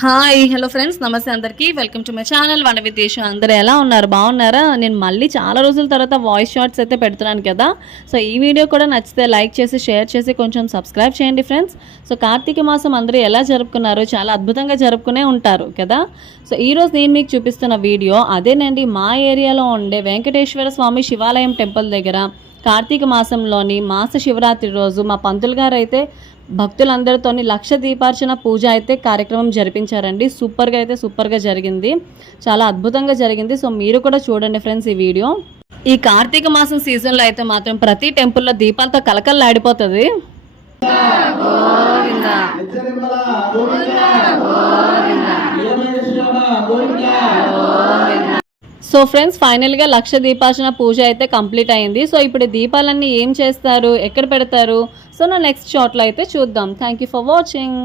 Hi hello friends, నమస్తే అందరికీ. Welcome to my channel వంట విత్ దేశం. అందరూ ఎలా ఉన్నారు? బాగున్నారా? నేను మళ్ళీ చాలా రోజుల తర్వాత వాయిస్ షార్ట్స్ అయితే పెడుతున్నాను కదా. సో ఈ వీడియో కూడా నచ్చితే లైక్ చేసి షేర్ చేసి కొంచెం సబ్స్క్రైబ్ చేయండి ఫ్రెండ్స్. సో కార్తీక మాసం అందరూ ఎలా జరుపుకున్నారు? చాలా అద్భుతంగా జరుపుకునే ఉంటారు కదా. సో ఈరోజు నేను మీకు చూపిస్తున్న వీడియో అదేనండి. మా ఏరియాలో ఉండే వెంకటేశ్వర స్వామి శివాలయం టెంపుల్ దగ్గర కార్తీక మాసంలోని మాస శివరాత్రి రోజు మా పంతులు గారు అయితే భక్తులందరితోని లక్ష దీపార్చన పూజ అయితే కార్యక్రమం జరిపించారండి. సూపర్గా జరిగింది. చాలా అద్భుతంగా జరిగింది. సో మీరు కూడా చూడండి ఫ్రెండ్స్ ఈ వీడియో. ఈ కార్తీక మాసం సీజన్లో అయితే మాత్రం ప్రతి టెంపుల్లో దీపాలతో కలకల్లాడిపోతుంది. సో ఫ్రెండ్స్, ఫైనల్గా లక్ష దీపార్చన పూజ అయితే కంప్లీట్ అయింది. సో ఇప్పుడు దీపాలన్నీ ఏం చేస్తారు, ఎక్కడ పెడతారు, సో నా నెక్స్ట్ షాట్లో అయితే చూద్దాం. Thank you for watching.